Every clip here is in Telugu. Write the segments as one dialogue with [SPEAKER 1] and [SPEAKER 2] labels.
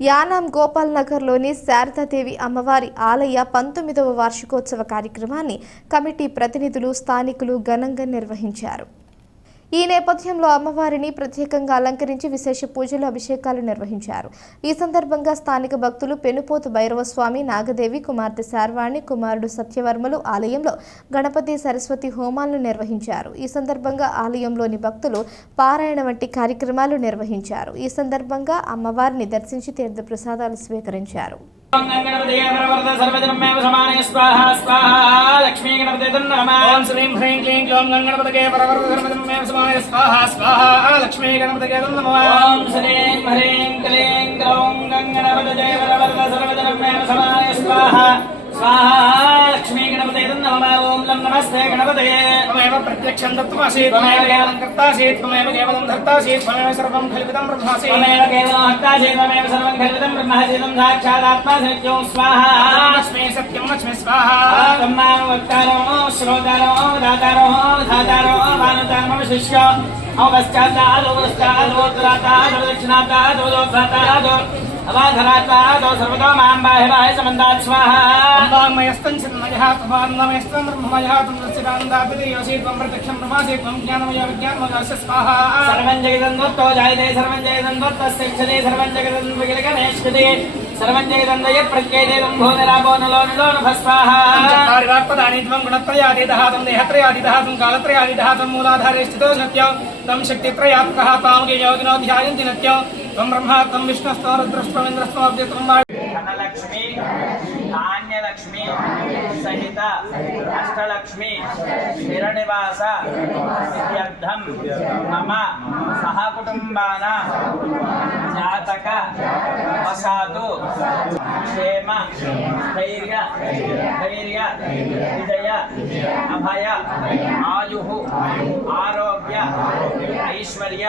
[SPEAKER 1] యానాం గోపాల్ నగర్లోని శారదాదేవి అమ్మవారి ఆలయ పంతొమ్మిదవ వార్షికోత్సవ కార్యక్రమాన్ని కమిటీ ప్రతినిధులు స్థానికులు ఘనంగా నిర్వహించారు. ఈ నేపథ్యంలో అమ్మవారిని ప్రత్యేకంగా అలంకరించి విశేష పూజలు అభిషేకాలు నిర్వహించారు. ఈ సందర్భంగా స్థానిక భక్తులు పెనుపోతు భైరవస్వామి నాగదేవి కుమార్తె శార్వాణి కుమారుడు సత్యవర్మలు ఆలయంలో గణపతి సరస్వతి హోమాలను నిర్వహించారు. ఈ సందర్భంగా ఆలయంలోని భక్తులు పారాయణ వంటి కార్యక్రమాలు నిర్వహించారు. ఈ సందర్భంగా అమ్మవారిని దర్శించి తీర్థ ప్రసాదాలు స్వీకరించారు.
[SPEAKER 2] స్వాహ స్వాహ ఓం శ్రీం హ్రీం క్లీం క్లౌం గణపతి పరవర్త సమానయ స్వాహ స్వాహ లక్ష్మీ గణపతి నమ ఓం శ్రీం హ్రీం క్లీం క్లౌం సమానయ స్వాహ స్వాహ नमस्ते गणपतये प्रत्यक्षं त्वमेव केवलं कर्तासीत् त्वमेव केवलं धर्तासीत् त्वमेव सर्वं खल्वितं त्वमेव केवलं त्वमेव सर्वं खल्वितं ब्रह्मासीदं साक्षादात्मा स्वाहा। सत्यं स्वाहा। वक्तारो श्रोतारो दातारो धातारो शिष्य। శ్రోతారో దాతారో ధాతారో భానుతారమ శిష్య అవశ్చాతాదో వశ్చాదోత్తరాతాదో దక్షిణాతాదో దోత్రాతాదో అవాధరాతాదో సర్వతో మాం బాహ్యవాయ సమందాత్ స్వాహా
[SPEAKER 3] అంబామయస్తం చిన్మయహాత్మాన్నమయస్తం బ్రహ్మమయహాతం దర్శితాందాపిదయోసీత్వం ప్రత్యక్షం ప్రమాసీత్వం జ్ఞానమయ విజ్ఞానమదాస్య స్వాహా
[SPEAKER 2] సర్వం జగదంతో జాయతే సర్వం జగదంతోత్తస్థిక్షతే సర్వం జగదంతగిలగణేష్కతే సర్వం జగదందయ ప్రత్యేదేదం భూనిరాపో నలో నిలో నభస్వాహ
[SPEAKER 3] కార్యవాత్పదాని త్వం గుణత్రయాదిదహాతం దేహత్రయాదిదహాతం కాలత్రయాదిదహాతం మూలాధారే స్థితో సత్యం తం శక్తిత్రయాత్మకः తాముగే యోగినో ధ్యాయంతి నిత్యం త్వం బ్రహ్మ త్వం విష్ణుస్త్వం రుద్రస్త్వం అభ్యత్వం
[SPEAKER 2] ధనలక్ష్మి ధాన్యలక్ష్మి సహిత అష్టలక్ష్మి స్థిరనివాస ఇత్యర్థం మమ సహకుటుంబాన జాతక వసాతు క్షేమ ధైర్య ధైర్య విజయ అభయ ఆయు ఆరోగ్య ఐశ్వర్య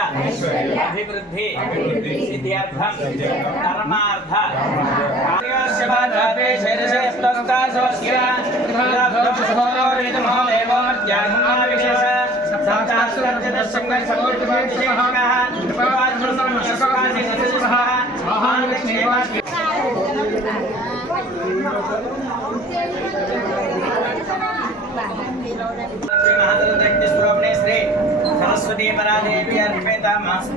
[SPEAKER 2] అభివృద్ధి సిద్ధ్యర్థం ధర్మార్థ కార్యశివాధాతే శైరశేస్తస్తాసోస్య శుభోరేతమో దేవోర్జాన్మావిశేష శ్రీ సరస్వతీ పరాదేవి అర్పితమస్తు కుంకుమ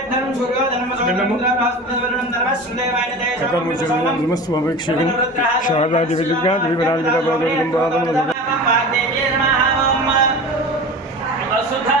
[SPEAKER 4] కథముచమస్వీక్షకం శారదాది విదుర్గా ద్వివరాజి
[SPEAKER 2] విదబోధం బాధం వసుధా